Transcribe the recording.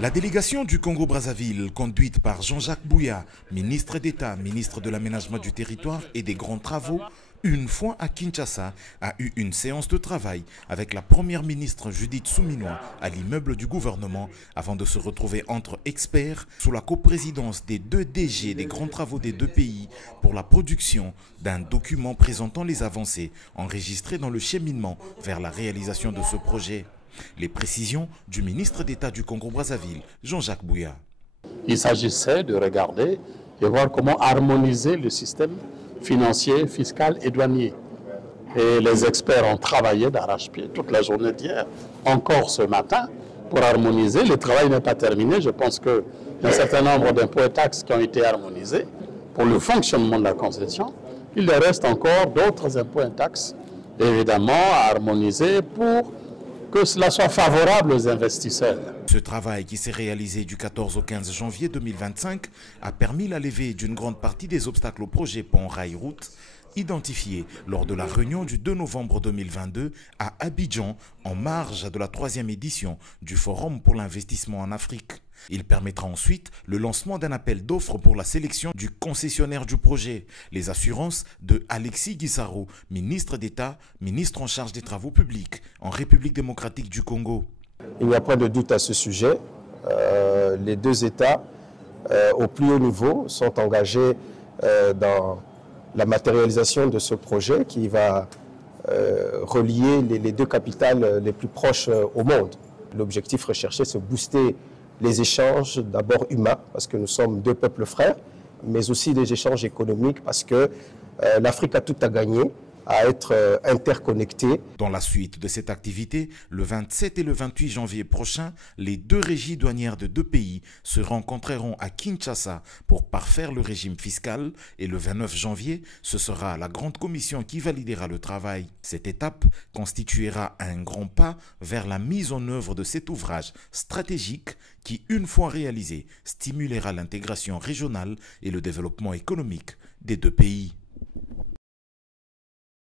La délégation du Congo-Brazzaville, conduite par Jean-Jacques Bouya, ministre d'État, ministre de l'Aménagement du Territoire et des Grands Travaux, une fois à Kinshasa, a eu une séance de travail avec la première ministre Judith Souminois à l'immeuble du gouvernement avant de se retrouver entre experts sous la coprésidence des deux DG des Grands Travaux des deux pays pour la production d'un document présentant les avancées enregistrées dans le cheminement vers la réalisation de ce projet. Les précisions du ministre d'État du Congo-Brazzaville, Jean-Jacques Bouya. Il s'agissait de regarder et voir comment harmoniser le système financier, fiscal et douanier. Et les experts ont travaillé d'arrache-pied toute la journée d'hier, encore ce matin, pour harmoniser. Le travail n'est pas terminé. Je pense qu'il y a un certain nombre d'impôts et taxes qui ont été harmonisés pour le fonctionnement de la concession. Il reste encore d'autres impôts et taxes, évidemment, à harmoniser pour que cela soit favorable aux investisseurs. Ce travail qui s'est réalisé du 14 au 15 janvier 2025 a permis la levée d'une grande partie des obstacles au projet pont-rail-route identifié lors de la réunion du 2 novembre 2022 à Abidjan en marge de la 3e édition du Forum pour l'investissement en Afrique. Il permettra ensuite le lancement d'un appel d'offres pour la sélection du concessionnaire du projet. Les assurances de Alexis Gisaro, ministre d'État, ministre en charge des travaux publics en République démocratique du Congo. Il n'y a pas de doute à ce sujet. Les deux États, au plus haut niveau, sont engagés dans la matérialisation de ce projet qui va relier les deux capitales les plus proches au monde. L'objectif recherché, c'est de booster les échanges, d'abord humains, parce que nous sommes deux peuples frères, mais aussi des échanges économiques, parce que l'Afrique a tout à gagner à être interconnectée. Dans la suite de cette activité, le 27 et le 28 janvier prochain, les deux régies douanières de deux pays se rencontreront à Kinshasa pour parfaire le régime fiscal et le 29 janvier, ce sera la grande commission qui validera le travail. Cette étape constituera un grand pas vers la mise en œuvre de cet ouvrage stratégique qui, une fois réalisé, stimulera l'intégration régionale et le développement économique des deux pays.